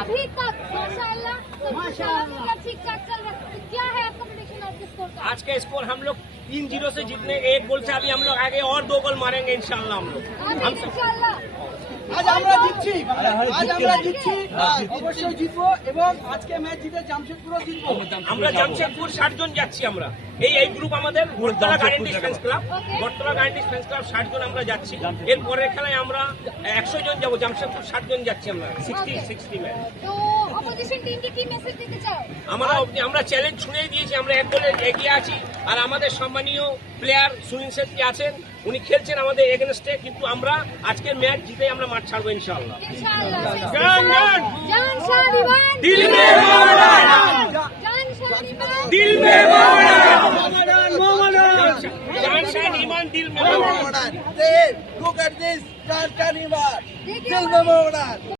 अभी तक माशाअल्लाह ठीक ठाक चल रहा है। क्या है आपका प्रेडिक्शन आज के स्कोर का? आज का स्कोर हम लोग 3-0 से जीतने, 1 गोल से अभी हम लोग आगे और 2 गोल मारेंगे इंशाल्लाह हम लोग। इंशाल्लाह আজ আমরা জিতছি, অবশ্যই জিতবো এবং আজকে ম্যাচ জিতে জামশেদপুরও জিতবো। আমরা জামশেদপুর 60 জন যাচ্ছি আমরা। এই গ্রুপ আমাদের বটতলা গার্ডেন ডিফেন্স ক্লাব, বটতলা গার্ডেন ডিফেন্স ক্লাব 60 জন আমরা যাচ্ছি। এর পরের খেলায় আমরা 100 জন যাব, জামশেদপুর 60 জন যাচ্ছি আমরা, 60 ম্যাচ। তো অপোজিশন টিমকে কি মেসেজ দিতে চাও? আমরা চ্যালেঞ্জ ছুঁড়ে দিয়েছি, আমরা 1 গোলে এগিয়ে আছি। আর আমাদের সম্মানীয় প্লেয়ার সুনীল শেট্টি আছেন, উনি খেলছেন আমাদের এগেনস্টে, কিন্তু আমরা আজকের ম্যাচ জিতে আমরা মাঠ ছাড়বো ইনশাআল্লাহ। জান শান ইমান দিল মে মোহম্মদান, জান শান ইমান দিল মে মোহম্মদান, জান শান ইমান দিল মে মোহম্মদান। Look at this, Jan Iman, Dil mein Mohammadan.